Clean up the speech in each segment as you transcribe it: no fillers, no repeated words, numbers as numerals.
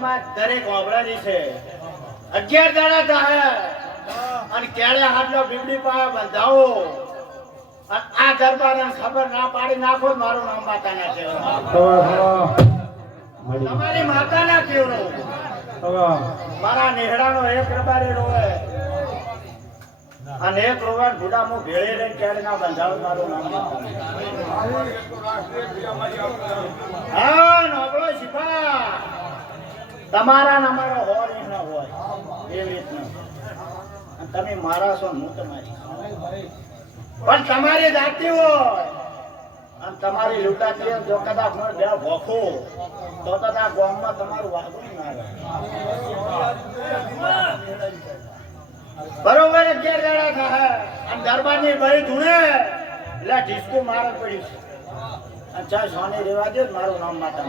માં દરેક વાવડાની છે 11 દાડા થાય અને કેળે હાડલો બીબડી પાસે બંધાવો આ દરબારને ખબર ના પાડી નાખો મારું નામ માતાના કેવડો તમારી માતાના કેવડો મારા નેહડાનો એક રબારી રોવે અને એક રોવાન ભૂડામો ભેળે લઈને કેળે ના બંધાવ મારું નામ હા નોબળો શિપા તમારા નંબરો હોય ન હોય એવી રીતના તમે મારા છો હું તમારી પણ તમારી જાતિ હોય અને તમારી લૂંટાતી જો કદાચ મને બે ભોખો તો આ ગામમાં તમારું વાગું ના રહે બરોબર 11 દાડા થાય અને દરબારની બળી ધૂણે એટલે ઢીસકો મારે પડી અને ચા સોની રેવા દે મારું નામ માતા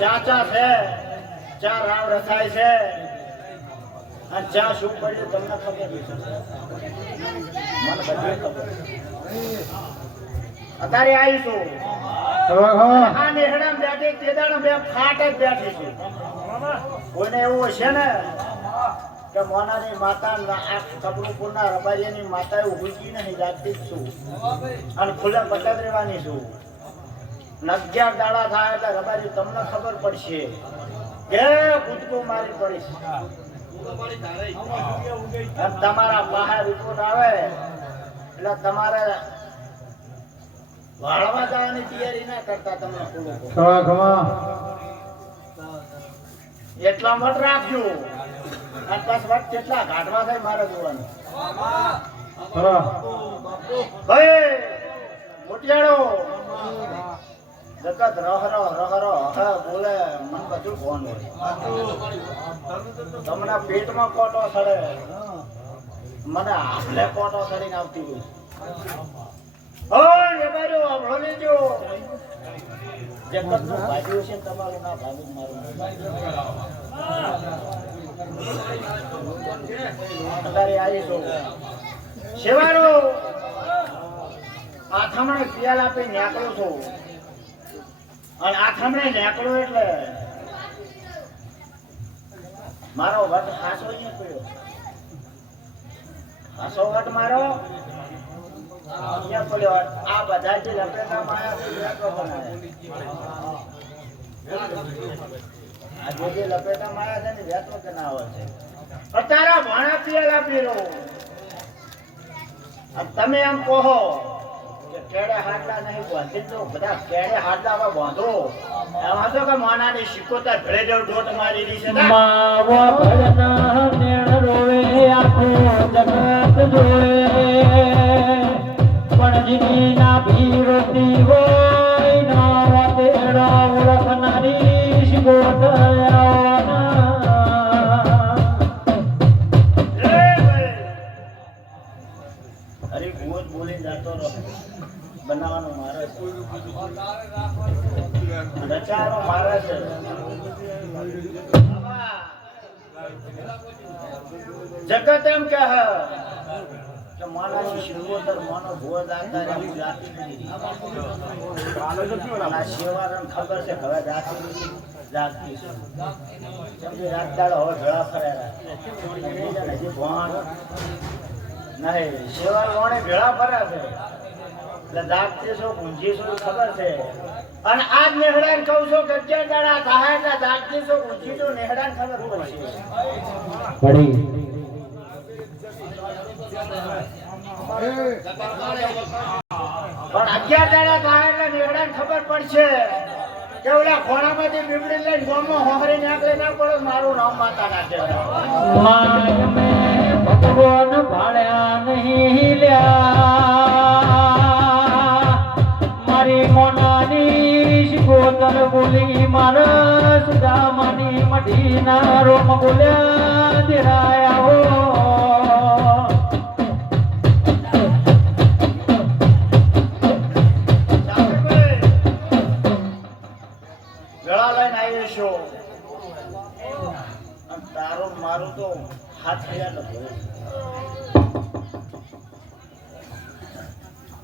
ચા ચા છે ચા રાવ રસાય છે અને ચા શું પડ્યું તમને ખબર નથી મને બધી ખબર અત્યારે આવીશું આ નેહડા બેઠી તેદાણ બે ફાટ જ બેઠી છે કોઈને એવું હશે ને કે મોનાની માતા આ કબરૂપુરના રબારીયાની માતા ઉભી નહીં જાગતી જ છું અને ખુલ્લે પટક રહેવાની છું 11 દાડા થાય એટલે રબારી તમને ખબર પડશે કે કૂદકો મારી પડીશ તમારા બહાર રિપોર્ટ આવે એટલે તમારે વાળવા જવાની તૈયારી ના કરતા તમને એટલા મત રાખજો અને બસ વાત કેટલા ઘાટવા થાય મારે જોવાનું ભાઈ મોટિયાળો જગત રહરો હા બોલે મન બધું ફોન હોય તમને પેટમાં કોટો સડે મને આટલે કોટો સડીને આવતી હોય ઓય એબારો આવળો લેજો જગત નું ભાગ્યું છે તમારું ના ભાગ્યું મારું અત્યારે આવીશું શેવારો આથમણે પિયાલ આપી નેકળો છો અને આથમણે નેકળો એટલે મારો વટ હાસો અહીંયા પડ્યો હાસો વટ મારો અહીંયા પડ્યો આ બધા જે લપેટા માયા આ જે લપેટા માયા છે ને વેતો કે ના હોય છે પણ તારા ભાણા પિયાલ આપી રહો તમે એમ કહો કે કેડે હાડલા નહીં બાંધી તો બધા કેડે હાડલા બાંધો એમાં તો કે મોનાની સિકોતર ભળે જવ ડોટ મારી દી છે માવો ભજના નેણ રોવે આખો જગત જોવે પણ જીના ભીરતી હોય ના વાતેડા ઓળખનારી સિકોતર બનાવવાનું મારે રચારો મારે છે જગત એમ કહે કે માનાની શિવોતર માનો ભોજ આતા રહી જાતી નથી આ શિવારન ખબર છે હવે જાતી જાતી સમજી રાતદાડો હવે ભેળા ફરેલા હજી ભણ નહીં શિવાર લોણે ભેળા ફર્યા છે એટલે જાગતી છો ઊંઝી છો ખબર છે અને આજ નેહડાને કહું છું કે 11 દાડા થાય એટલે જાગતી છો ઊંઝી છો નેહડાને ખબર પડશે પડી પણ 11 દાડા થાય એટલે નેહડાને ખબર પડશે કે ઓલા ખોણામાંથી બીબડી લઈને ગોમમાં હોહરી નાખલે ના પડે મારું નામ માતા ના છે માગ મે ભગવાન ભાળ્યા નહીં લ્યા મારી મોનાની શિકોતર બોલી મારા સુદામાની મઢીના રોમ બોલ્યા દેરાયા હો ગળા લઈને આવ્યો છો તારો મારું તો હાથ થયા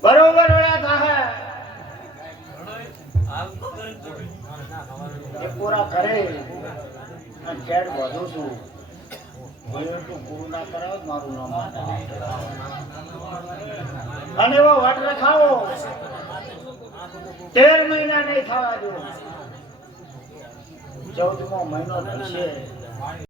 બરોબર ઓળા થાય એ પૂરા કરે અને કેડ વધુ છું કોઈ તું પૂરું ના કરાવ મારું નામ અને એવો વટ રખાવો 13 મહિના નહીં થવા દો 14મો મહિનો થશે